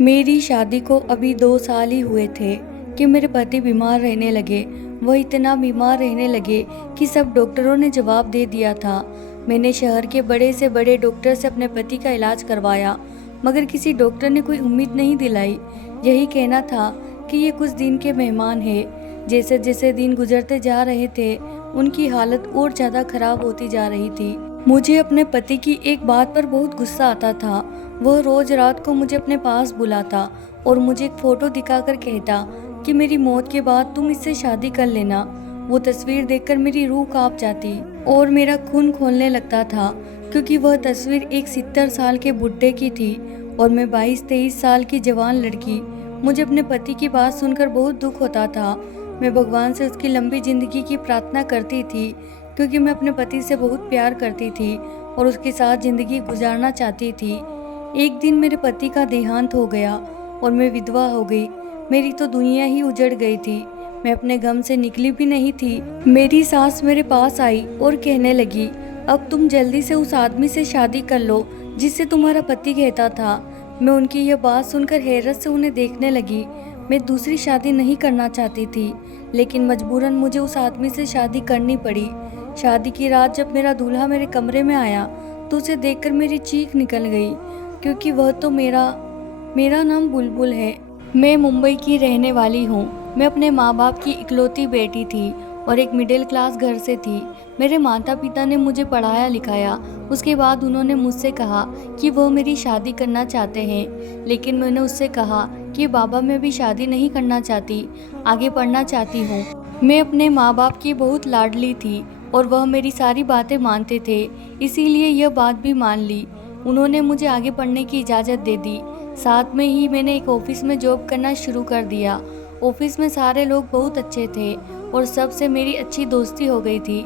मेरी शादी को अभी 2 साल ही हुए थे कि मेरे पति बीमार रहने लगे। वह इतना बीमार रहने लगे कि सब डॉक्टरों ने जवाब दे दिया था। मैंने शहर के बड़े से बड़े डॉक्टर से अपने पति का इलाज करवाया, मगर किसी डॉक्टर ने कोई उम्मीद नहीं दिलाई। यही कहना था कि ये कुछ दिन के मेहमान हैं। जैसे जैसे दिन गुजरते जा रहे थे, उनकी हालत और ज़्यादा खराब होती जा रही थी। मुझे अपने पति की एक बात पर बहुत गुस्सा आता था। वह रोज रात को मुझे अपने पास बुलाता और मुझे एक फ़ोटो दिखाकर कहता कि मेरी मौत के बाद तुम इससे शादी कर लेना। वो तस्वीर देखकर मेरी रूह कांप जाती और मेरा खून खौलने लगता था, क्योंकि वह तस्वीर एक 70 साल के बुढ़े की थी और मैं 22-23 साल की जवान लड़की। मुझे अपने पति की बात सुनकर बहुत दुख होता था। मैं भगवान से उसकी लंबी ज़िंदगी की प्रार्थना करती थी, क्योंकि मैं अपने पति से बहुत प्यार करती थी और उसके साथ ज़िंदगी गुजारना चाहती थी। एक दिन मेरे पति का देहांत हो गया और मैं विधवा हो गई। मेरी तो दुनिया ही उजड़ गई थी। मैं अपने गम से निकली भी नहीं थी। मेरी सास मेरे पास आई और कहने लगी, अब तुम जल्दी से उस आदमी से शादी कर लो जिससे तुम्हारा पति कहता था। मैं उनकी यह बात सुनकर हैरत से उन्हें देखने लगी। मैं दूसरी शादी नहीं करना चाहती थी, लेकिन मजबूरन मुझे उस आदमी से शादी करनी पड़ी। शादी की रात जब मेरा दूल्हा मेरे कमरे में आया तो उसे देखकर मेरी चीख निकल गई, क्योंकि वह तो मेरा नाम बुलबुल है। मैं मुंबई की रहने वाली हूँ। मैं अपने माँ बाप की इकलौती बेटी थी और एक मिडिल क्लास घर से थी। मेरे माता पिता ने मुझे पढ़ाया लिखाया। उसके बाद उन्होंने मुझसे कहा कि वो मेरी शादी करना चाहते हैं, लेकिन मैंने उससे कहा कि बाबा, मैं भी शादी नहीं करना चाहती, आगे पढ़ना चाहती हूँ। मैं अपने माँ बाप की बहुत लाडली थी और वह मेरी सारी बातें मानते थे, इसीलिए यह बात भी मान ली। उन्होंने मुझे आगे पढ़ने की इजाज़त दे दी। साथ में ही मैंने एक ऑफिस में जॉब करना शुरू कर दिया। ऑफिस में सारे लोग बहुत अच्छे थे और सबसे मेरी अच्छी दोस्ती हो गई थी।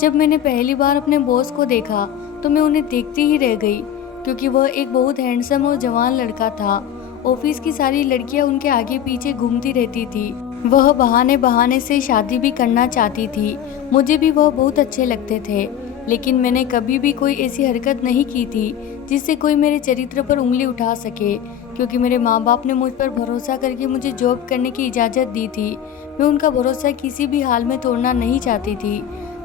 जब मैंने पहली बार अपने बॉस को देखा तो मैं उन्हें देखती ही रह गई, क्योंकि वह एक बहुत हैंडसम और जवान लड़का था। ऑफिस की सारी लड़कियां उनके आगे पीछे घूमती रहती थी। वह बहाने बहाने से शादी भी करना चाहती थी। मुझे भी वह बहुत अच्छे लगते थे, लेकिन मैंने कभी भी कोई ऐसी हरकत नहीं की थी जिससे कोई मेरे चरित्र पर उंगली उठा सके, क्योंकि मेरे माँ बाप ने मुझ पर भरोसा करके मुझे जॉब करने की इजाज़त दी थी। मैं उनका भरोसा किसी भी हाल में तोड़ना नहीं चाहती थी।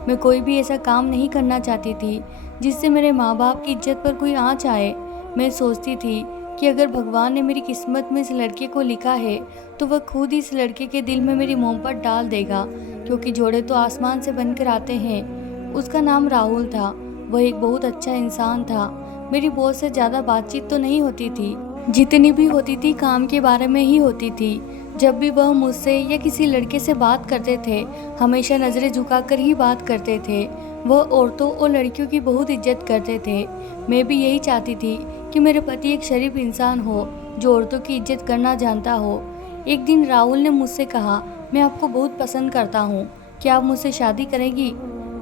मैं कोई भी ऐसा काम नहीं करना चाहती थी जिससे मेरे माँ बाप की इज्जत पर कोई आँच आए। मैं सोचती थी कि अगर भगवान ने मेरी किस्मत में इस लड़के को लिखा है तो वह खुद ही इस लड़के के दिल में मेरी मोहब्बत डाल देगा, क्योंकि जोड़े तो आसमान से बनकर आते हैं। उसका नाम राहुल था। वह एक बहुत अच्छा इंसान था। मेरी बॉस से ज़्यादा बातचीत तो नहीं होती थी, जितनी भी होती थी काम के बारे में ही होती थी। जब भी वह मुझसे या किसी लड़के से बात करते थे, हमेशा नज़रें झुकाकर ही बात करते थे। वह औरतों और लड़कियों की बहुत इज्जत करते थे। मैं भी यही चाहती थी कि मेरे पति एक शरीफ इंसान हो, जो औरतों की इज्जत करना जानता हो। एक दिन राहुल ने मुझसे कहा, मैं आपको बहुत पसंद करता हूँ, क्या आप मुझसे शादी करेंगी?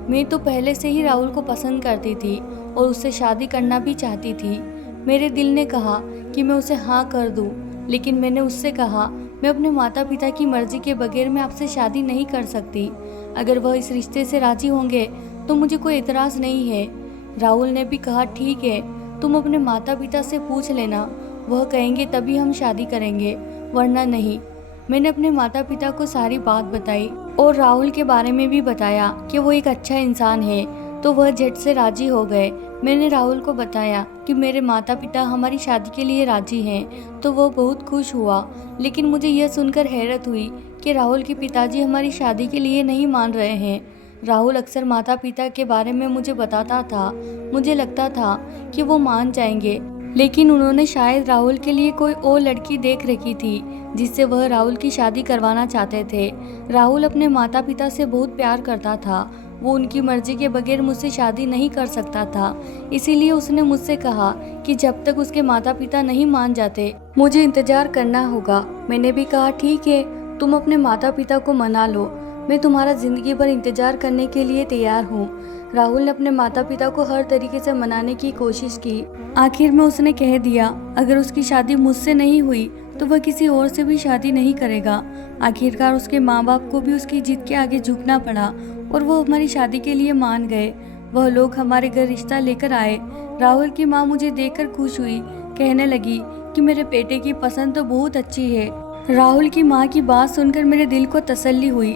मैं तो पहले से ही राहुल को पसंद करती थी और उससे शादी करना भी चाहती थी। मेरे दिल ने कहा कि मैं उसे हाँ कर दूँ, लेकिन मैंने उससे कहा, मैं अपने माता पिता की मर्जी के बगैर मैं आपसे शादी नहीं कर सकती। अगर वह इस रिश्ते से राजी होंगे तो मुझे कोई एतराज़ नहीं है। राहुल ने भी कहा, ठीक है, तुम अपने माता पिता से पूछ लेना, वह कहेंगे तभी हम शादी करेंगे, वरना नहीं। मैंने अपने माता पिता को सारी बात बताई और राहुल के बारे में भी बताया कि वो एक अच्छा इंसान है, तो वह झट से राजी हो गए। मैंने राहुल को बताया कि मेरे माता पिता हमारी शादी के लिए राजी हैं, तो वह बहुत खुश हुआ। लेकिन मुझे यह सुनकर हैरत हुई कि राहुल के पिताजी हमारी शादी के लिए नहीं मान रहे हैं। राहुल अक्सर माता पिता के बारे में मुझे बताता था। मुझे लगता था कि वो मान जाएंगे, लेकिन उन्होंने शायद राहुल के लिए कोई और लड़की देख रखी थी जिससे वह राहुल की शादी करवाना चाहते थे। राहुल अपने माता पिता से बहुत प्यार करता था। वो उनकी मर्जी के बगैर मुझसे शादी नहीं कर सकता था, इसीलिए उसने मुझसे कहा कि जब तक उसके माता पिता नहीं मान जाते मुझे इंतजार करना होगा। मैंने भी कहा, ठीक है, तुम अपने माता पिता को मना लो, मैं तुम्हारा ज़िंदगी भर इंतजार करने के लिए तैयार हूँ। राहुल ने अपने माता पिता को हर तरीके से मनाने की कोशिश की। आखिर में उसने कह दिया, अगर उसकी शादी मुझसे नहीं हुई तो वह किसी और से भी शादी नहीं करेगा। आखिरकार उसके माँ बाप को भी उसकी जिद के आगे झुकना पड़ा और वो हमारी शादी के लिए मान गए। वह लोग हमारे घर रिश्ता लेकर आए। राहुल की माँ मुझे देखकर खुश हुई, कहने लगी कि मेरे बेटे की पसंद तो बहुत अच्छी है। राहुल की माँ की बात सुनकर मेरे दिल को तसल्ली हुई।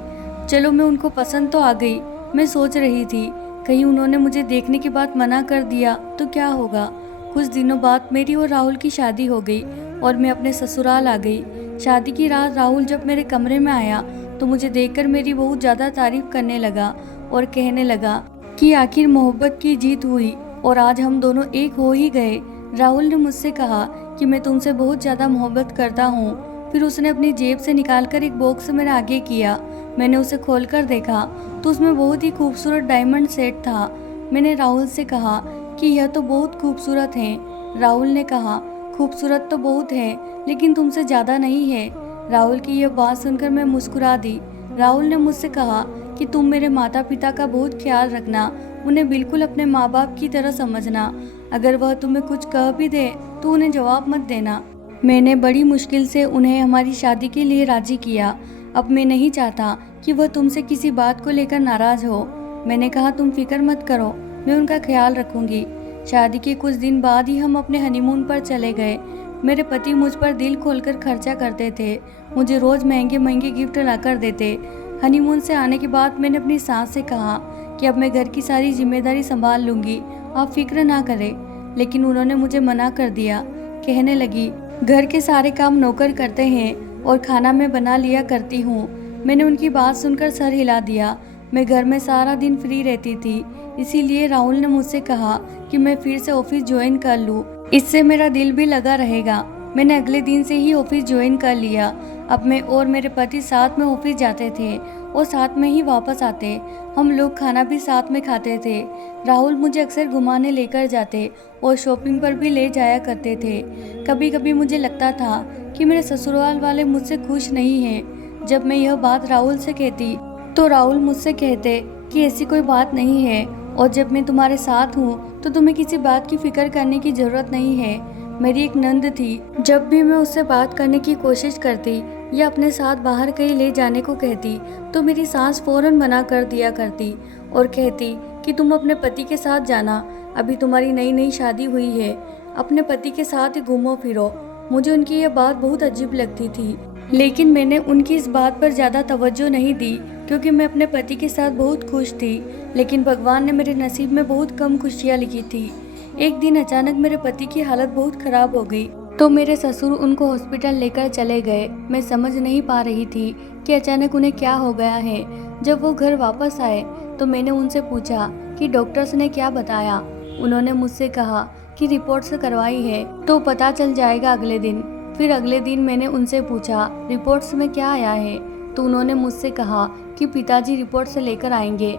चलो, मैं उनको पसंद तो आ गई। मैं सोच रही थी कहीं उन्होंने मुझे देखने के बाद मना कर दिया तो क्या होगा। कुछ दिनों बाद मेरी और राहुल की शादी हो गई और मैं अपने ससुराल आ गई। शादी की रात राहुल जब मेरे कमरे में आया तो मुझे देखकर मेरी बहुत ज़्यादा तारीफ करने लगा और कहने लगा कि आखिर मोहब्बत की जीत हुई और आज हम दोनों एक हो ही गए। राहुल ने मुझसे कहा कि मैं तुमसे बहुत ज़्यादा मोहब्बत करता हूँ। फिर उसने अपनी जेब से निकालकर एक बॉक्स मेरे आगे किया। मैंने उसे खोलकर देखा तो उसमें बहुत ही खूबसूरत डायमंड सेट था। मैंने राहुल से कहा कि यह तो बहुत खूबसूरत है। राहुल ने कहा, खूबसूरत तो बहुत है लेकिन तुमसे ज़्यादा नहीं है। राहुल की यह बात सुनकर मैं मुस्कुरा दी। राहुल ने मुझसे कहा कि तुम मेरे माता पिता का बहुत ख्याल रखना, उन्हें बिल्कुल अपने माँ बाप की तरह समझना। अगर वह तुम्हें कुछ कह भी दे तो उन्हें जवाब मत देना। मैंने बड़ी मुश्किल से उन्हें हमारी शादी के लिए राजी किया। अब मैं नहीं चाहता कि वह तुमसे किसी बात को लेकर नाराज हो। मैंने कहा, तुम फिक्र मत करो, मैं उनका ख्याल रखूंगी। शादी के कुछ दिन बाद ही हम अपने हनीमून पर चले गए। मेरे पति मुझ पर दिल खोलकर खर्चा करते थे, मुझे रोज महंगे महंगे गिफ्ट लाकर देते। हनीमून से आने के बाद मैंने अपनी सास से कहा कि अब मैं घर की सारी जिम्मेदारी संभाल लूंगी, आप फिक्र ना करें। लेकिन उन्होंने मुझे मना कर दिया। कहने लगी, घर के सारे काम नौकर करते हैं और खाना मैं बना लिया करती हूँ। मैंने उनकी बात सुनकर सर हिला दिया। मैं घर में सारा दिन फ्री रहती थी, इसीलिए राहुल ने मुझसे कहा कि मैं फिर से ऑफिस ज्वाइन कर लूँ, इससे मेरा दिल भी लगा रहेगा। मैंने अगले दिन से ही ऑफिस ज्वाइन कर लिया। अब मैं और मेरे पति साथ में ऑफिस जाते थे और साथ में ही वापस आते। हम लोग खाना भी साथ में खाते थे। राहुल मुझे अक्सर घुमाने लेकर जाते और शॉपिंग पर भी ले जाया करते थे। कभी कभी मुझे लगता था कि मेरे ससुराल वाले मुझसे खुश नहीं हैं। जब मैं यह बात राहुल से कहती तो राहुल मुझसे कहते कि ऐसी कोई बात नहीं है और जब मैं तुम्हारे साथ हूँ तो तुम्हें किसी बात की फिक्र करने की जरूरत नहीं है। मेरी एक नंद थी, जब भी मैं उससे बात करने की कोशिश करती या अपने साथ बाहर कहीं ले जाने को कहती तो मेरी सास फौरन मना कर दिया करती और कहती कि तुम अपने पति के साथ जाना, अभी तुम्हारी नई नई शादी हुई है, अपने पति के साथ ही घूमो फिरो। मुझे उनकी यह बात बहुत अजीब लगती थी, लेकिन मैंने उनकी इस बात पर ज़्यादा तवज्जो नहीं दी क्योंकि मैं अपने पति के साथ बहुत खुश थी। लेकिन भगवान ने मेरे नसीब में बहुत कम खुशियाँ लिखी थी। एक दिन अचानक मेरे पति की हालत बहुत खराब हो गई तो मेरे ससुर उनको हॉस्पिटल लेकर चले गए। मैं समझ नहीं पा रही थी कि अचानक उन्हें क्या हो गया है। जब वो घर वापस आए तो मैंने उनसे पूछा कि डॉक्टर्स ने क्या बताया। उन्होंने मुझसे कहा कि रिपोर्ट्स करवाई है तो पता चल जाएगा अगले दिन। फिर अगले दिन मैंने उनसे पूछा रिपोर्ट्स में क्या आया है, तो उन्होंने मुझसे कहा कि पिताजी रिपोर्ट्स लेकर आएंगे।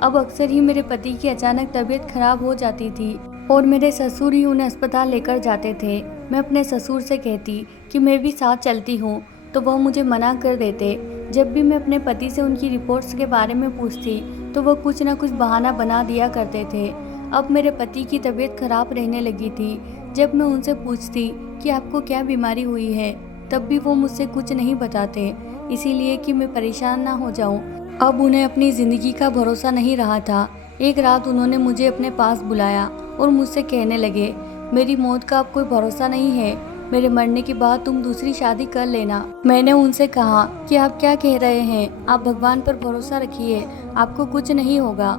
अब अक्सर ही मेरे पति की अचानक तबीयत खराब हो जाती थी और मेरे ससुर ही उन्हें अस्पताल लेकर जाते थे। मैं अपने ससुर से कहती कि मैं भी साथ चलती हूँ तो वह मुझे मना कर देते। जब भी मैं अपने पति से उनकी रिपोर्ट्स के बारे में पूछती तो वह कुछ न कुछ बहाना बना दिया करते थे। अब मेरे पति की तबीयत खराब रहने लगी थी। जब मैं उनसे पूछती कि आपको क्या बीमारी हुई है तब भी वो मुझसे कुछ नहीं बताते, इसीलिए कि मैं परेशान ना हो जाऊं। अब उन्हें अपनी ज़िंदगी का भरोसा नहीं रहा था। एक रात उन्होंने मुझे अपने पास बुलाया और मुझसे कहने लगे, मेरी मौत का अब कोई भरोसा नहीं है, मेरे मरने के बाद तुम दूसरी शादी कर लेना। मैंने उनसे कहा कि आप क्या कह रहे हैं, आप भगवान पर भरोसा रखिए, आपको कुछ नहीं होगा।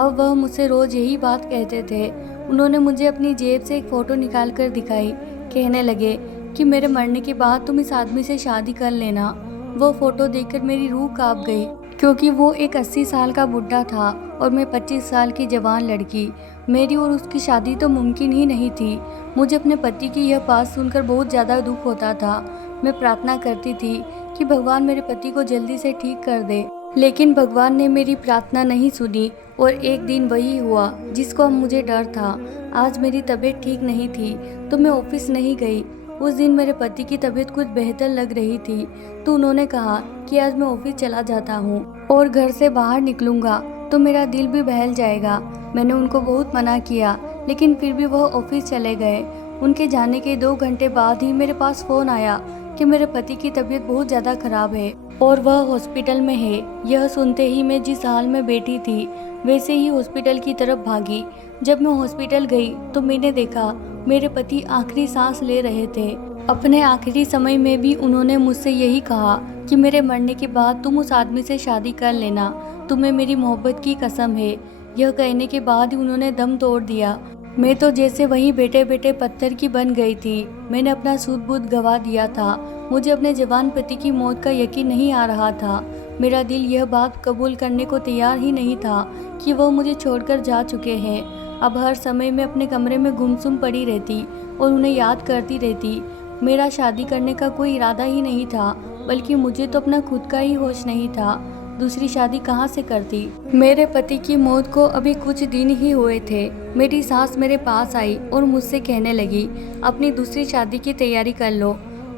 अब वह मुझसे रोज़ यही बात कहते थे। उन्होंने मुझे अपनी जेब से एक फ़ोटो निकाल कर दिखाई। कहने लगे कि मेरे मरने के बाद तुम इस आदमी से शादी कर लेना। वो फ़ोटो देखकर मेरी रूह कांप गई क्योंकि वो एक 80 साल का बुढ़ा था और मैं 25 साल की जवान लड़की। मेरी और उसकी शादी तो मुमकिन ही नहीं थी। मुझे अपने पति की यह बात सुनकर बहुत ज़्यादा दुख होता था। मैं प्रार्थना करती थी कि भगवान मेरे पति को जल्दी से ठीक कर दे, लेकिन भगवान ने मेरी प्रार्थना नहीं सुनी और एक दिन वही हुआ जिसको अब मुझे डर था। आज मेरी तबीयत ठीक नहीं थी तो मैं ऑफिस नहीं गई। उस दिन मेरे पति की तबीयत कुछ बेहतर लग रही थी तो उन्होंने कहा कि आज मैं ऑफिस चला जाता हूँ और घर से बाहर निकलूंगा तो मेरा दिल भी बहल जाएगा। मैंने उनको बहुत मना किया लेकिन फिर भी वह ऑफिस चले गए। उनके जाने के 2 घंटे बाद ही मेरे पास फ़ोन आया कि मेरे पति की तबीयत बहुत ज़्यादा खराब है और वह हॉस्पिटल में है। यह सुनते ही मैं जिस हाल में बैठी थी वैसे ही हॉस्पिटल की तरफ भागी। जब मैं हॉस्पिटल गई तो मैंने देखा मेरे पति आखिरी सांस ले रहे थे। अपने आखिरी समय में भी उन्होंने मुझसे यही कहा कि मेरे मरने के बाद तुम उस आदमी से शादी कर लेना, तुम्हें मेरी मोहब्बत की कसम है। यह कहने के बाद ही उन्होंने दम तोड़ दिया। मैं तो जैसे वहीं बैठे बैठे पत्थर की बन गई थी। मैंने अपना सूध बूध गवा दिया था। मुझे अपने जवान पति की मौत का यकीन नहीं आ रहा था। मेरा दिल यह बात कबूल करने को तैयार ही नहीं था कि वह मुझे छोड़कर जा चुके हैं। अब हर समय मैं अपने कमरे में गुमसुम पड़ी रहती और उन्हें याद करती रहती। मेरा शादी करने का कोई इरादा ही नहीं था, बल्कि मुझे तो अपना खुद का ही होश नहीं था। दूसरी शादी कहाँ से करती। मेरे पति की मौत को अभी कुछ दिन ही हुए थे। मेरी सास मेरे पास आई और मुझसे कहने लगी, अपनी दूसरी शादी की तैयारी कर लो।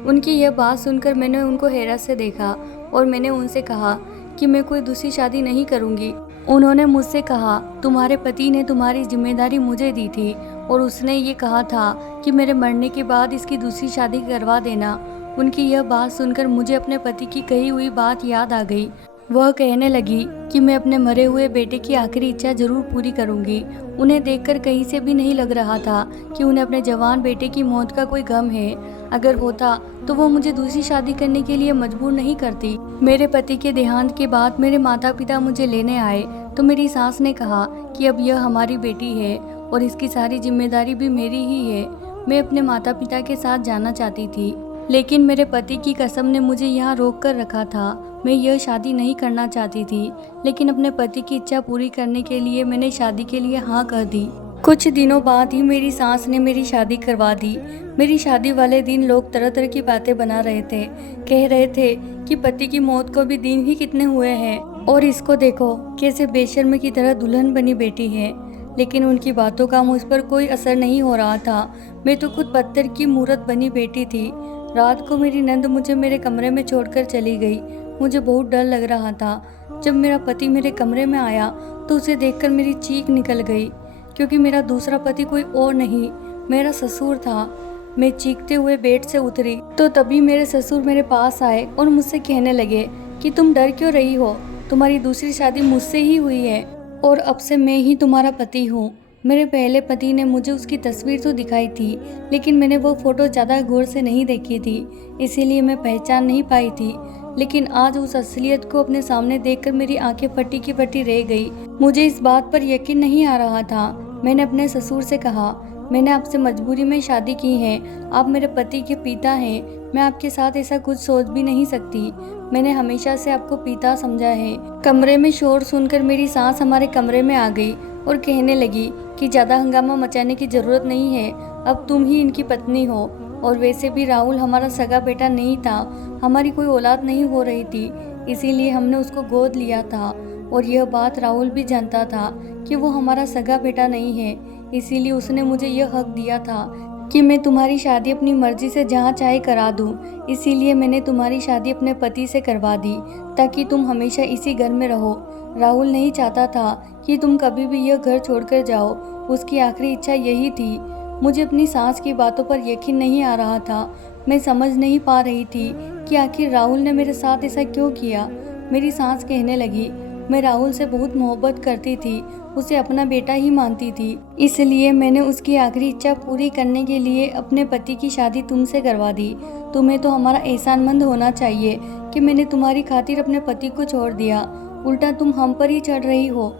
उनकी यह बात सुनकर मैंने उनको हैरत से देखा और मैंने उनसे कहा कि मैं कोई दूसरी शादी नहीं करूँगी। उन्होंने मुझसे कहा, तुम्हारे पति ने तुम्हारी जिम्मेदारी मुझे दी थी और उसने ये कहा था कि मेरे मरने के बाद इसकी दूसरी शादी करवा देना। उनकी यह बात सुनकर मुझे अपने पति की कही हुई बात याद आ गई। वह कहने लगी कि मैं अपने मरे हुए बेटे की आखिरी इच्छा जरूर पूरी करूंगी। उन्हें देखकर कहीं से भी नहीं लग रहा था कि उन्हें अपने जवान बेटे की मौत का कोई गम है। अगर होता तो वो मुझे दूसरी शादी करने के लिए मजबूर नहीं करती। मेरे पति के देहांत के बाद मेरे माता पिता मुझे लेने आए तो मेरी सास ने कहा कि अब यह हमारी बेटी है और इसकी सारी जिम्मेदारी भी मेरी ही है। मैं अपने माता पिता के साथ जाना चाहती थी, लेकिन मेरे पति की कसम ने मुझे यहाँ रोक कर रखा था। मैं यह शादी नहीं करना चाहती थी, लेकिन अपने पति की इच्छा पूरी करने के लिए मैंने शादी के लिए हाँ कह दी। कुछ दिनों बाद ही मेरी सास ने मेरी शादी करवा दी। मेरी शादी वाले दिन लोग तरह तरह की बातें बना रहे थे। कह रहे थे कि पति की मौत को भी दिन ही कितने हुए हैं और इसको देखो कैसे बेशर्म की तरह दुल्हन बनी बैठी है। लेकिन उनकी बातों का मुझ पर कोई असर नहीं हो रहा था। मैं तो खुद पत्थर की मूरत बनी बैठी थी। रात को मेरी नंद मुझे मेरे कमरे में छोड़कर चली गई। मुझे बहुत डर लग रहा था। जब मेरा पति मेरे कमरे में आया तो उसे देखकर मेरी चीख निकल गई, क्योंकि मेरा दूसरा पति कोई और नहीं, मेरा ससुर था। मैं चीखते हुए बेड से उतरी तो तभी मेरे ससुर मेरे पास आए और मुझसे कहने लगे कि तुम डर क्यों रही हो, तुम्हारी दूसरी शादी मुझसे ही हुई है और अब से मैं ही तुम्हारा पति हूँ। मेरे पहले पति ने मुझे उसकी तस्वीर तो दिखाई थी, लेकिन मैंने वो फोटो ज़्यादा गौर से नहीं देखी थी, इसीलिए मैं पहचान नहीं पाई थी। लेकिन आज उस असलियत को अपने सामने देखकर मेरी आंखें फटी की फटी रह गई। मुझे इस बात पर यकीन नहीं आ रहा था। मैंने अपने ससुर से कहा, मैंने आपसे मजबूरी में शादी की है, आप मेरे पति के पिता हैं, मैं आपके साथ ऐसा कुछ सोच भी नहीं सकती। मैंने हमेशा से आपको पिता समझा है। कमरे में शोर सुनकर मेरी सास हमारे कमरे में आ गई और कहने लगी कि ज़्यादा हंगामा मचाने की ज़रूरत नहीं है, अब तुम ही इनकी पत्नी हो। और वैसे भी राहुल हमारा सगा बेटा नहीं था, हमारी कोई औलाद नहीं हो रही थी, इसीलिए हमने उसको गोद लिया था। और यह बात राहुल भी जानता था कि वो हमारा सगा बेटा नहीं है, इसीलिए उसने मुझे यह हक दिया था कि मैं तुम्हारी शादी अपनी मर्जी से जहाँ चाहे करा दूँ। इसीलिए मैंने तुम्हारी शादी अपने पति से करवा दी ताकि तुम हमेशा इसी घर में रहो। राहुल नहीं चाहता था कि तुम कभी भी यह घर छोड़कर जाओ, उसकी आखिरी इच्छा यही थी। मुझे अपनी सास की बातों पर यकीन नहीं आ रहा था। मैं समझ नहीं पा रही थी कि आखिर राहुल ने मेरे साथ ऐसा क्यों किया। मेरी सास कहने लगी, मैं राहुल से बहुत मोहब्बत करती थी, उसे अपना बेटा ही मानती थी, इसलिए मैंने उसकी आखिरी इच्छा पूरी करने के लिए अपने पति की शादी तुमसे करवा दी। तुम्हें तो हमारा एहसानमंद होना चाहिए कि मैंने तुम्हारी खातिर अपने पति को छोड़ दिया, उल्टा तुम हम पर ही चढ़ रही हो।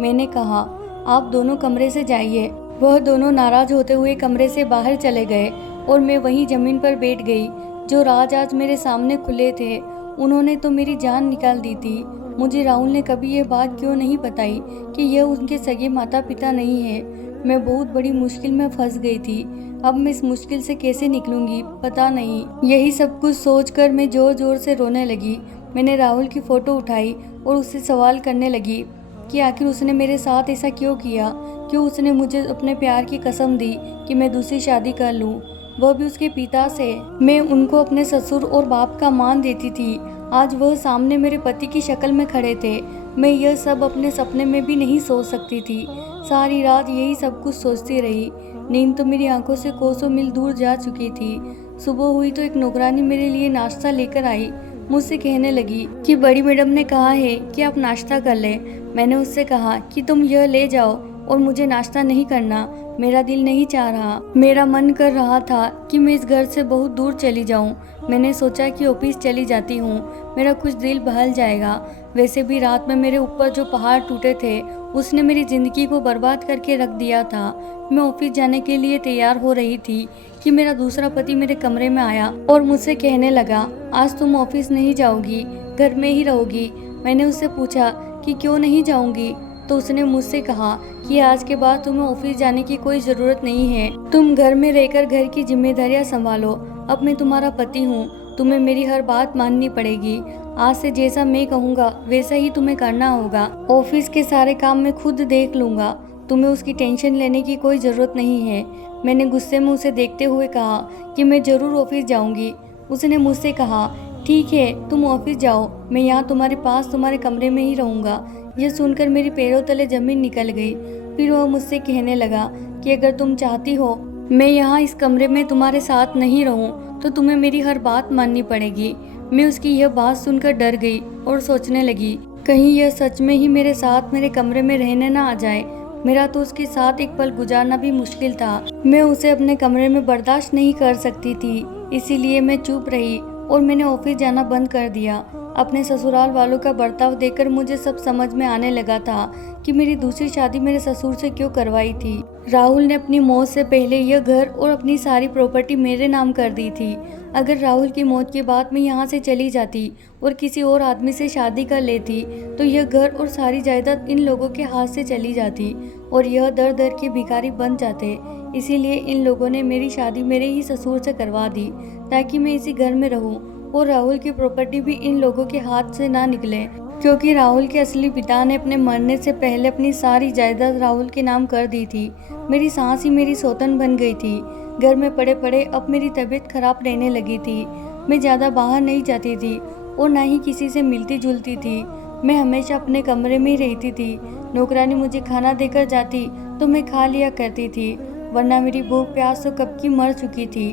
मैंने कहा, आप दोनों कमरे से जाइए। वह दोनों नाराज होते हुए कमरे से बाहर चले गए और मैं वहीं जमीन पर बैठ गई। जो राज आज मेरे सामने खुले थे, उन्होंने तो मेरी जान निकाल दी थी। मुझे राहुल ने कभी यह बात क्यों नहीं बताई कि यह उनके सगे माता पिता नहीं है। मैं बहुत बड़ी मुश्किल में फंस गई थी। अब मैं इस मुश्किल से कैसे निकलूंगी पता नहीं। यही सब कुछ सोचकर मैं जोर जोर से रोने लगी। मैंने राहुल की फ़ोटो उठाई और उससे सवाल करने लगी कि आखिर उसने मेरे साथ ऐसा क्यों किया, क्यों उसने मुझे अपने प्यार की कसम दी कि मैं दूसरी शादी कर लूँ, वह भी उसके पिता से। मैं उनको अपने ससुर और बाप का मान देती थी। आज वह सामने मेरे पति की शक्ल में खड़े थे। मैं यह सब अपने सपने में भी नहीं सोच सकती थी। सारी रात यही सब कुछ सोचती रही। नींद तो मेरी आंखों से कोसों मील दूर जा चुकी थी। सुबह हुई तो एक नौकरानी मेरे लिए नाश्ता लेकर आई। मुझसे कहने लगी कि बड़ी मैडम ने कहा है कि आप नाश्ता कर लें। मैंने उससे कहा कि तुम यह ले जाओ, और मुझे नाश्ता नहीं करना। मेरा दिल नहीं चाह रहा। मेरा मन कर रहा था कि मैं इस घर से बहुत दूर चली जाऊं। मैंने सोचा कि ऑफिस चली जाती हूँ, मेरा कुछ दिल बहल जाएगा। वैसे भी रात में मेरे ऊपर जो पहाड़ टूटे थे उसने मेरी ज़िंदगी को बर्बाद करके रख दिया था। मैं ऑफिस जाने के लिए तैयार हो रही थी कि मेरा दूसरा पति मेरे कमरे में आया और मुझसे कहने लगा, आज तुम ऑफिस नहीं जाओगी, घर में ही रहोगी। मैंने उससे पूछा कि क्यों नहीं जाऊंगी, तो उसने मुझसे कहा कि आज के बाद तुम्हें ऑफिस जाने की कोई ज़रूरत नहीं है। तुम घर में रहकर घर की जिम्मेदारियां संभालो। अब मैं तुम्हारा पति हूँ, तुम्हें मेरी हर बात माननी पड़ेगी। आज से जैसा मैं कहूँगा वैसा ही तुम्हें करना होगा। ऑफिस के सारे काम मैं खुद देख लूँगा, तुम्हें उसकी टेंशन लेने की कोई ज़रूरत नहीं है। मैंने गुस्से में उसे देखते हुए कहा कि मैं ज़रूर ऑफिस जाऊँगी। उसने मुझसे कहा, ठीक है तुम ऑफिस जाओ, मैं यहाँ तुम्हारे पास तुम्हारे कमरे में ही रहूँगा। यह सुनकर मेरी पैरों तले जमीन निकल गई। फिर वह मुझसे कहने लगा कि अगर तुम चाहती हो मैं यहाँ इस कमरे में तुम्हारे साथ नहीं रहूँ तो तुम्हें मेरी हर बात माननी पड़ेगी। मैं उसकी यह बात सुनकर डर गई और सोचने लगी, कहीं यह सच में ही मेरे साथ मेरे कमरे में रहने ना आ जाए। मेरा तो उसके साथ एक पल गुजारना भी मुश्किल था। मैं उसे अपने कमरे में बर्दाश्त नहीं कर सकती थी, इसीलिए मैं चुप रही और मैंने ऑफिस जाना बंद कर दिया। अपने ससुराल वालों का बर्ताव देखकर मुझे सब समझ में आने लगा था कि मेरी दूसरी शादी मेरे ससुर से क्यों करवाई थी। राहुल ने अपनी मौत से पहले यह घर और अपनी सारी प्रॉपर्टी मेरे नाम कर दी थी। अगर राहुल की मौत के बाद मैं यहाँ से चली जाती और किसी और आदमी से शादी कर लेती तो यह घर और सारी जायदाद इन लोगों के हाथ से चली जाती और यह दर दर के भिखारी बन जाते। इसीलिए इन लोगों ने मेरी शादी मेरे ही ससुर से करवा दी ताकि मैं इसी घर में रहूं और राहुल की प्रॉपर्टी भी इन लोगों के हाथ से ना निकले, क्योंकि राहुल के असली पिता ने अपने मरने से पहले अपनी सारी जायदाद राहुल के नाम कर दी थी। मेरी सांस ही मेरी सौतन बन गई थी। घर में पड़े पड़े अब मेरी तबीयत खराब रहने लगी थी। मैं ज़्यादा बाहर नहीं जाती थी और ना ही किसी से मिलती जुलती थी। मैं हमेशा अपने कमरे में ही रहती थी। नौकरानी मुझे खाना देकर जाती तो मैं खा लिया करती थी, वरना मेरी भूख प्यास तो कब की मर चुकी थी।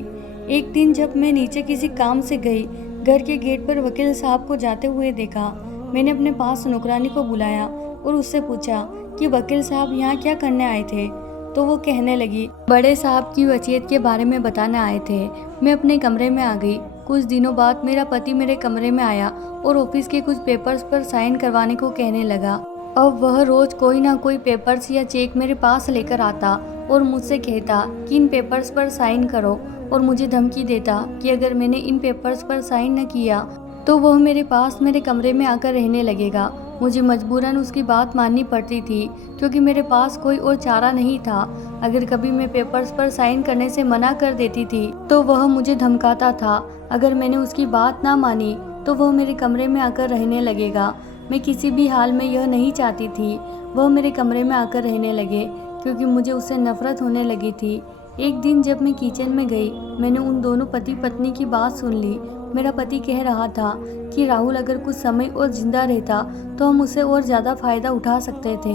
एक दिन जब मैं नीचे किसी काम से गई, घर के गेट पर वकील साहब को जाते हुए देखा। मैंने अपने पास नौकरानी को बुलाया और उससे पूछा कि वकील साहब यहाँ क्या करने आए थे। तो वो कहने लगी, बड़े साहब की वसीयत के बारे में बताने आए थे। मैं अपने कमरे में आ गई। कुछ दिनों बाद मेरा पति मेरे कमरे में आया और ऑफिस के कुछ पेपर्स पर साइन करवाने को कहने लगा। अब वह रोज कोई ना कोई पेपर्स या चेक मेरे पास लेकर आता और मुझसे कहता कि इन पेपर्स पर साइन करो, और मुझे धमकी देता कि अगर मैंने इन पेपर्स पर साइन न किया तो वह मेरे पास मेरे कमरे में आकर रहने लगेगा। मुझे मजबूरन उसकी बात माननी पड़ती थी क्योंकि मेरे पास कोई और चारा नहीं था। अगर कभी मैं पेपर्स पर साइन करने से मना कर देती थी तो वह मुझे धमकाता था। अगर मैंने उसकी बात ना मानी तो वह मेरे कमरे में आकर रहने लगेगा। मैं किसी भी हाल में यह नहीं चाहती थी वह मेरे कमरे में आकर रहने लगे, क्योंकि मुझे उससे नफरत होने लगी थी। एक दिन जब मैं किचन में गई, मैंने उन दोनों पति पत्नी की बात सुन ली। मेरा पति कह रहा था कि राहुल अगर कुछ समय और जिंदा रहता तो हम उससे और ज़्यादा फ़ायदा उठा सकते थे।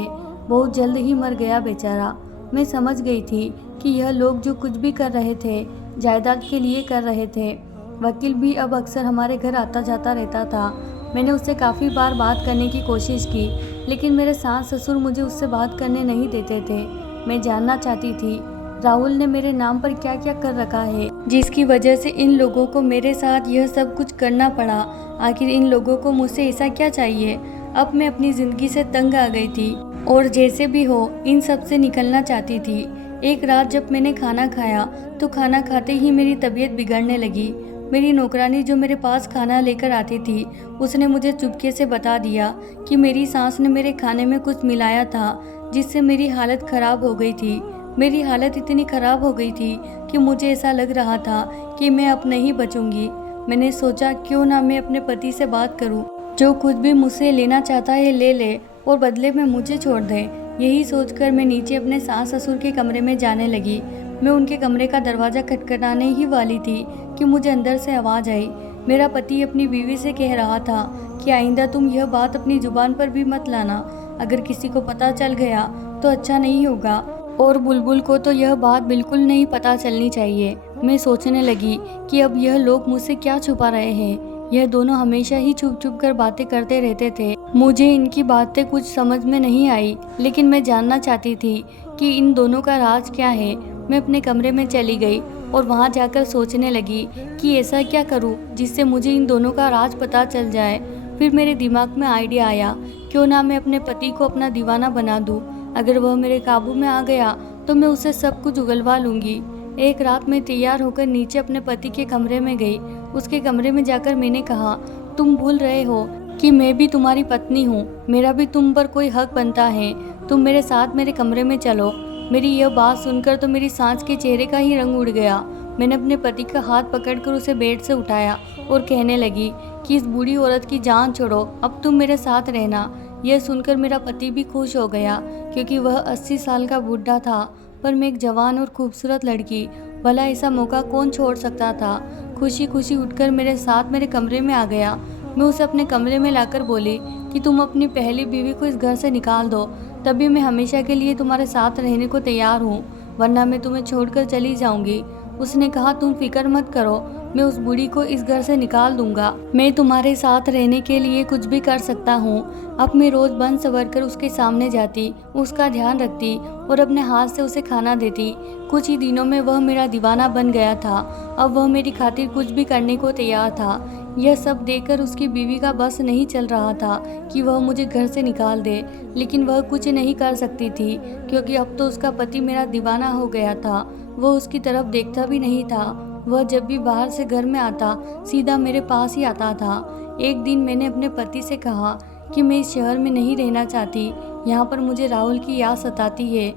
बहुत जल्द ही मर गया बेचारा। मैं समझ गई थी कि यह लोग जो कुछ भी कर रहे थे जायदाद के लिए कर रहे थे। वकील भी अब अक्सर हमारे घर आता जाता रहता था। मैंने उससे काफ़ी बार बात करने की कोशिश की, लेकिन मेरे सास ससुर मुझे उससे बात करने नहीं देते थे। मैं जानना चाहती थी राहुल ने मेरे नाम पर क्या क्या कर रखा है, जिसकी वजह से इन लोगों को मेरे साथ यह सब कुछ करना पड़ा। आखिर इन लोगों को मुझसे ऐसा क्या चाहिए। अब मैं अपनी ज़िंदगी से तंग आ गई थी और जैसे भी हो इन सब से निकलना चाहती थी। एक रात जब मैंने खाना खाया तो खाना खाते ही मेरी तबीयत बिगड़ने लगी। मेरी नौकरानी जो मेरे पास खाना लेकर आती थी उसने मुझे चुपके से बता दिया कि मेरी सास ने मेरे खाने में कुछ मिलाया था, जिससे मेरी हालत ख़राब हो गई थी। मेरी हालत इतनी ख़राब हो गई थी कि मुझे ऐसा लग रहा था कि मैं अब नहीं बचूंगी। मैंने सोचा क्यों ना मैं अपने पति से बात करूं, जो खुद भी मुझसे लेना चाहता है ले ले और बदले में मुझे छोड़ दे। यही सोचकर मैं नीचे अपने सास ससुर के कमरे में जाने लगी। मैं उनके कमरे का दरवाज़ा खटखटाने ही वाली थी कि मुझे अंदर से आवाज़ आई। मेरा पति अपनी बीवी से कह रहा था कि आइंदा तुम यह बात अपनी जुबान पर भी मत लाना, अगर किसी को पता चल गया तो अच्छा नहीं होगा, और बुलबुल को तो यह बात बिल्कुल नहीं पता चलनी चाहिए। मैं सोचने लगी कि अब यह लोग मुझसे क्या छुपा रहे हैं। यह दोनों हमेशा ही छुप छुप कर बातें करते रहते थे। मुझे इनकी बातें कुछ समझ में नहीं आई, लेकिन मैं जानना चाहती थी कि इन दोनों का राज क्या है। मैं अपने कमरे में चली गई और वहाँ जाकर सोचने लगी कि ऐसा क्या करूँ जिससे मुझे इन दोनों का राज पता चल जाए। फिर मेरे दिमाग में आइडिया आया, क्यों ना मैं अपने पति को अपना दीवाना बना दूँ। अगर वह मेरे काबू में आ गया तो मैं उससे सब कुछ उगलवा लूँगी। एक रात मैं तैयार होकर नीचे अपने पति के कमरे में गई। उसके कमरे में जाकर मैंने कहा, तुम भूल रहे हो कि मैं भी तुम्हारी पत्नी हूँ, मेरा भी तुम पर कोई हक बनता है। तुम मेरे साथ मेरे कमरे में चलो। मेरी यह बात सुनकर तो मेरी सांस के चेहरे का ही रंग उड़ गया। मैंने अपने पति का हाथ पकड़कर उसे बेड से उठाया और कहने लगी कि इस बूढ़ी औरत की जान छोड़ो, अब तुम मेरे साथ रहना। यह सुनकर मेरा पति भी खुश हो गया, क्योंकि वह 80 साल का बूढ़ा था, पर मैं एक जवान और खूबसूरत लड़की, भला ऐसा मौका कौन छोड़ सकता था। खुशी खुशी उठकर मेरे साथ मेरे कमरे में आ गया। मैं उसे अपने कमरे में लाकर बोली कि तुम अपनी पहली बीवी को इस घर से निकाल दो, तभी मैं हमेशा के लिए तुम्हारे साथ रहने को तैयार हूँ, वरना मैं तुम्हें छोड़कर चली जाऊंगी। उसने कहा, तुम फिक्र मत करो, मैं उस बूढ़ी को इस घर से निकाल दूंगा। मैं तुम्हारे साथ रहने के लिए कुछ भी कर सकता हूँ। अब मैं रोज बन सवर कर उसके सामने जाती, उसका ध्यान रखती और अपने हाथ से उसे खाना देती। कुछ ही दिनों में वह मेरा दीवाना बन गया था। अब वह मेरी खातिर कुछ भी करने को तैयार था। यह सब देखकर उसकी बीवी का बस नहीं चल रहा था कि वह मुझे घर से निकाल दे, लेकिन वह कुछ नहीं कर सकती थी, क्योंकि अब तो उसका पति मेरा दीवाना हो गया था। वह उसकी तरफ देखता भी नहीं था। वह जब भी बाहर से घर में आता सीधा मेरे पास ही आता था। एक दिन मैंने अपने पति से कहा कि मैं इस शहर में नहीं रहना चाहती, यहाँ पर मुझे राहुल की याद सताती है।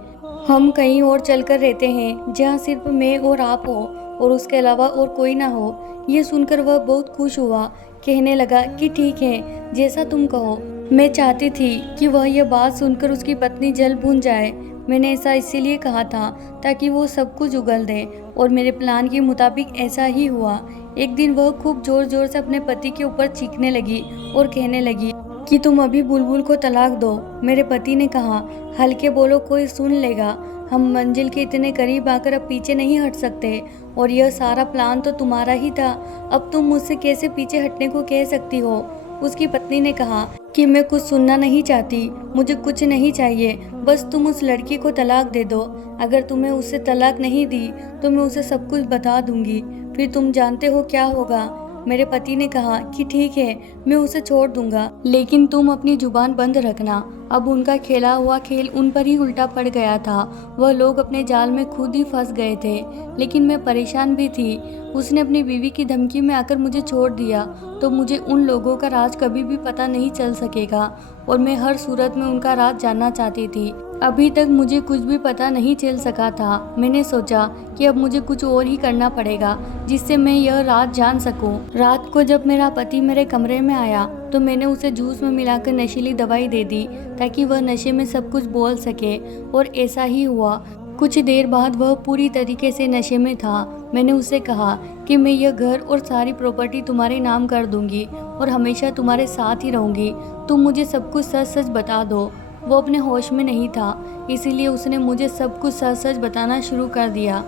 हम कहीं और चलकर रहते हैं जहाँ सिर्फ मैं और आप हो और उसके अलावा और कोई ना हो। ये सुनकर वह बहुत खुश हुआ, कहने लगा कि ठीक है, जैसा तुम कहो। मैं चाहती थी कि वह यह बात सुनकर उसकी पत्नी जल भून जाए। मैंने ऐसा इसीलिए कहा था ताकि वो सब कुछ उगल दे, और मेरे प्लान के मुताबिक ऐसा ही हुआ। एक दिन वह खूब जोर जोर से अपने पति के ऊपर चीखने लगी और कहने लगी कि तुम अभी बुलबुल को तलाक दो। मेरे पति ने कहा, हल्के बोलो, कोई सुन लेगा। हम मंजिल के इतने करीब आकर अब पीछे नहीं हट सकते, और यह सारा प्लान तो तुम्हारा ही था। अब तुम मुझसे कैसे पीछे हटने को कह सकती हो। उसकी पत्नी ने कहा कि मैं कुछ सुनना नहीं चाहती, मुझे कुछ नहीं चाहिए, बस तुम उस लड़की को तलाक दे दो। अगर तुम्हें उससे तलाक नहीं दी तो मैं उसे सब कुछ बता दूंगी, फिर तुम जानते हो क्या होगा। मेरे पति ने कहा कि ठीक है, मैं उसे छोड़ दूंगा, लेकिन तुम अपनी जुबान बंद रखना। अब उनका खेला हुआ खेल उन पर ही उल्टा पड़ गया था। वह लोग अपने जाल में खुद ही फंस गए थे, लेकिन मैं परेशान भी थी। उसने अपनी बीवी की धमकी में आकर मुझे छोड़ दिया तो मुझे उन लोगों का राज कभी भी पता नहीं चल सकेगा, और मैं हर सूरत में उनका राज जानना चाहती थी। अभी तक मुझे कुछ भी पता नहीं चल सका था। मैंने सोचा कि अब मुझे कुछ और ही करना पड़ेगा जिससे मैं यह राज जान सकूं। रात को जब मेरा पति मेरे कमरे में आया तो मैंने उसे जूस में मिलाकर नशीली दवाई दे दी ताकि वह नशे में सब कुछ बोल सके, और ऐसा ही हुआ। कुछ देर बाद वह पूरी तरीके से नशे में था। मैंने उसे कहा कि मैं यह घर और सारी प्रॉपर्टी तुम्हारे नाम कर दूंगी और हमेशा तुम्हारे साथ ही रहूंगी, तुम मुझे सब कुछ सच सच बता दो। वो अपने होश में नहीं था, इसीलिए उसने मुझे सब कुछ सच सच बताना शुरू कर दिया।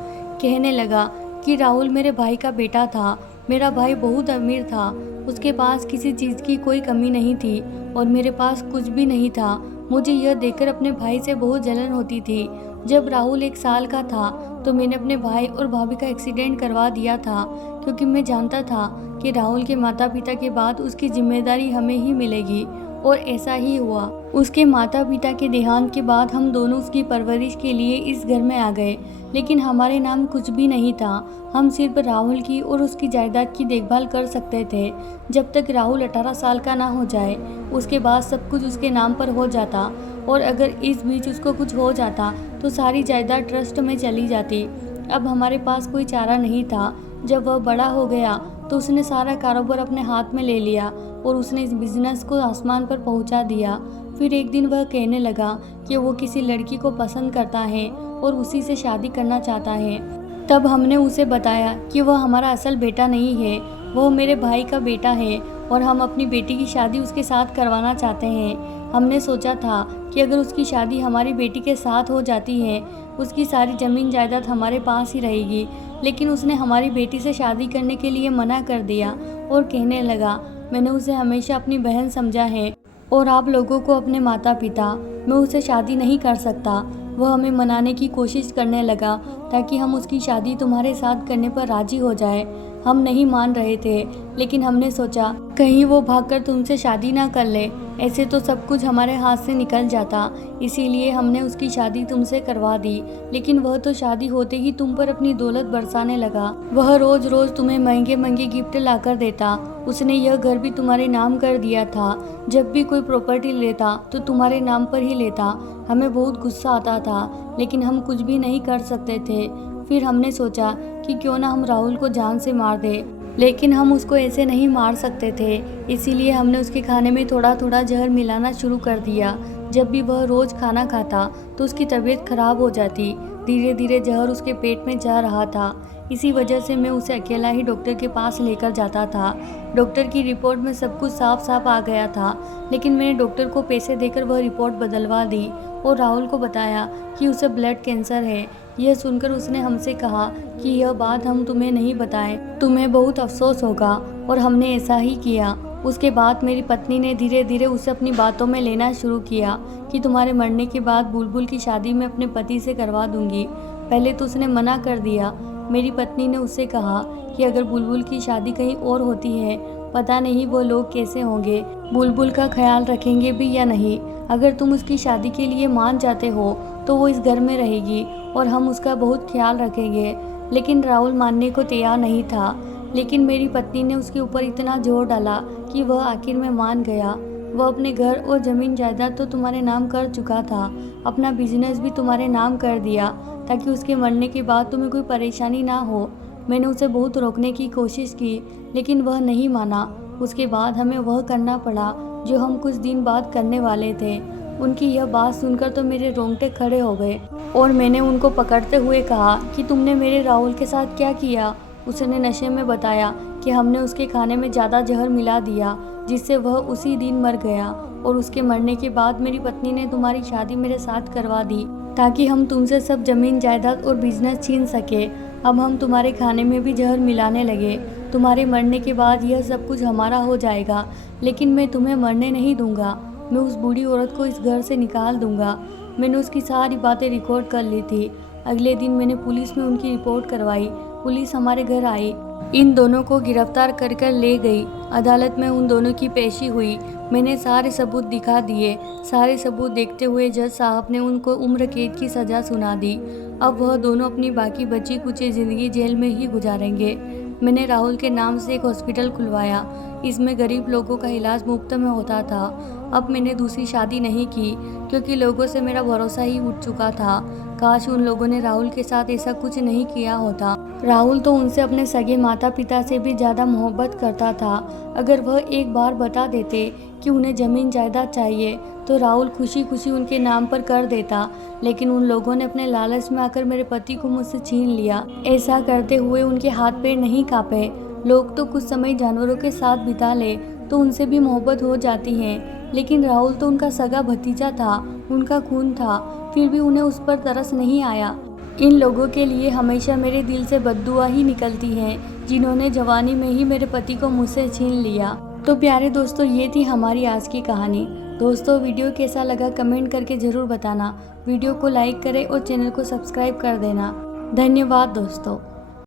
कहने लगा कि राहुल मेरे भाई का बेटा था। मेरा भाई बहुत अमीर था, उसके पास किसी चीज़ की कोई कमी नहीं थी और मेरे पास कुछ भी नहीं था। मुझे यह देखकर अपने भाई से बहुत जलन होती थी। जब राहुल 1 साल का था तो मैंने अपने भाई और भाभी का एक्सीडेंट करवा दिया था, क्योंकि मैं जानता था कि राहुल के माता पिता के बाद उसकी जिम्मेदारी हमें ही मिलेगी, और ऐसा ही हुआ। उसके माता पिता के देहांत के बाद हम दोनों उसकी परवरिश के लिए इस घर में आ गए, लेकिन हमारे नाम कुछ भी नहीं था। हम सिर्फ राहुल की और उसकी जायदाद की देखभाल कर सकते थे जब तक राहुल 18 साल का ना हो जाए। उसके बाद सब कुछ उसके नाम पर हो जाता, और अगर इस बीच उसको कुछ हो जाता तो सारी जायदाद ट्रस्ट में चली जाती। अब हमारे पास कोई चारा नहीं था। जब वह बड़ा हो गया तो उसने सारा कारोबार अपने हाथ में ले लिया और उसने इस बिजनेस को आसमान पर पहुंचा दिया। फिर एक दिन वह कहने लगा कि वो किसी लड़की को पसंद करता है और उसी से शादी करना चाहता है। तब हमने उसे बताया कि वह हमारा असल बेटा नहीं है, वह मेरे भाई का बेटा है और हम अपनी बेटी की शादी उसके साथ करवाना चाहते हैं। हमने सोचा था कि अगर उसकी शादी हमारी बेटी के साथ हो जाती है, उसकी सारी ज़मीन जायदाद हमारे पास ही रहेगी, लेकिन उसने हमारी बेटी से शादी करने के लिए मना कर दिया और कहने लगा, मैंने उसे हमेशा अपनी बहन समझा है और आप लोगों को अपने माता पिता। मैं उसे शादी नहीं कर सकता। वह हमें मनाने की कोशिश करने लगा ताकि हम उसकी शादी तुम्हारे साथ करने पर राजी हो जाए। हम नहीं मान रहे थे, लेकिन हमने सोचा कहीं वो भागकर तुमसे शादी ना कर ले, ऐसे तो सब कुछ हमारे हाथ से निकल जाता। इसीलिए हमने उसकी शादी तुमसे करवा दी। लेकिन वह तो शादी होते ही तुम पर अपनी दौलत बरसाने लगा। वह रोज रोज तुम्हें महंगे महंगे गिफ्ट लाकर देता। उसने यह घर भी तुम्हारे नाम कर दिया था। जब भी कोई प्रॉपर्टी लेता तो तुम्हारे नाम पर ही लेता। हमें बहुत गुस्सा आता था, लेकिन हम कुछ भी नहीं कर सकते थे। फिर हमने सोचा कि क्यों ना हम राहुल को जान से मार दे, लेकिन हम उसको ऐसे नहीं मार सकते थे। इसीलिए हमने उसके खाने में थोड़ा थोड़ा जहर मिलाना शुरू कर दिया। जब भी वह रोज खाना खाता तो उसकी तबीयत खराब हो जाती। धीरे धीरे जहर उसके पेट में जा रहा था। इसी वजह से मैं उसे अकेला ही डॉक्टर के पास लेकर जाता था। डॉक्टर की रिपोर्ट में सब कुछ साफ साफ आ गया था, लेकिन मैंने डॉक्टर को पैसे देकर वह रिपोर्ट बदलवा दी और राहुल को बताया कि उसे ब्लड कैंसर है। यह सुनकर उसने हमसे कहा कि यह बात हम तुम्हें नहीं बताएं, तुम्हें बहुत अफसोस होगा, और हमने ऐसा ही किया। उसके बाद मेरी पत्नी ने धीरे धीरे उसे अपनी बातों में लेना शुरू किया कि तुम्हारे मरने के बाद बुलबुल की शादी मैं अपने पति से करवा दूंगी। पहले तो उसने मना कर दिया। मेरी पत्नी ने उससे कहा कि अगर बुलबुल की शादी कहीं और होती है, पता नहीं वो लोग कैसे होंगे, बुलबुल का ख्याल रखेंगे भी या नहीं। अगर तुम उसकी शादी के लिए मान जाते हो तो वो इस घर में रहेगी और हम उसका बहुत ख्याल रखेंगे। लेकिन राहुल मानने को तैयार नहीं था। लेकिन मेरी पत्नी ने उसके ऊपर इतना जोर डाला कि वह आखिर में मान गया। वह अपने घर और ज़मीन जायदाद तो तुम्हारे नाम कर चुका था, अपना बिजनेस भी तुम्हारे नाम कर दिया ताकि उसके मरने के बाद तुम्हें कोई परेशानी ना हो। मैंने उसे बहुत रोकने की कोशिश की, लेकिन वह नहीं माना। उसके बाद हमें वह करना पड़ा जो हम कुछ दिन बाद करने वाले थे। उनकी यह बात सुनकर तो मेरे रोंगटे खड़े हो गए और मैंने उनको पकड़ते हुए कहा कि तुमने मेरे राहुल के साथ क्या किया। उसने नशे में बताया कि हमने उसके खाने में ज़्यादा जहर मिला दिया, जिससे वह उसी दिन मर गया। और उसके मरने के बाद मेरी पत्नी ने तुम्हारी शादी मेरे साथ करवा दी ताकि हम तुमसे सब जमीन जायदाद और बिजनेस छीन सके। अब हम तुम्हारे खाने में भी जहर मिलाने लगे। तुम्हारे मरने के बाद यह सब कुछ हमारा हो जाएगा, लेकिन मैं तुम्हें मरने नहीं दूंगा। मैं उस बूढ़ी औरत को इस घर से निकाल दूंगा। मैंने उसकी सारी बातें रिकॉर्ड कर ली थी। अगले दिन मैंने पुलिस में उनकी रिपोर्ट करवाई। पुलिस हमारे घर आई, इन दोनों को गिरफ्तार कर ले गई। अदालत में उन दोनों की पेशी हुई। मैंने सारे सबूत दिखा दिए। सारे सबूत देखते हुए जज साहब ने उनको उम्र कैद की सज़ा सुना दी। अब वह दोनों अपनी बाकी बची कुची ज़िंदगी जेल में ही गुजारेंगे। मैंने राहुल के नाम से एक हॉस्पिटल खुलवाया। इसमें गरीब लोगों का इलाज मुफ्त में होता था। अब मैंने दूसरी शादी नहीं की क्योंकि लोगों से मेरा भरोसा ही उठ चुका था। काश उन लोगों ने राहुल के साथ ऐसा कुछ नहीं किया होता। राहुल तो उनसे अपने सगे माता पिता से भी ज़्यादा मोहब्बत करता था। अगर वह एक बार बता देते कि उन्हें ज़मीन जायदाद चाहिए तो राहुल खुशी खुशी उनके नाम पर कर देता, लेकिन उन लोगों ने अपने लालच में आकर मेरे पति को मुझसे छीन लिया। ऐसा करते हुए उनके हाथ पैर नहीं कांपे। लोग तो कुछ समय जानवरों के साथ बिता ले तो उनसे भी मोहब्बत हो जाती है, लेकिन राहुल तो उनका सगा भतीजा था, उनका खून था, फिर भी उन्हें उस पर तरस नहीं आया। इन लोगों के लिए हमेशा मेरे दिल से बद्दुआ ही निकलती है, जिन्होंने जवानी में ही मेरे पति को मुझसे छीन लिया। तो प्यारे दोस्तों, ये थी हमारी आज की कहानी। दोस्तों, वीडियो कैसा लगा कमेंट करके ज़रूर बताना। वीडियो को लाइक करें और चैनल को सब्सक्राइब कर देना। धन्यवाद दोस्तों।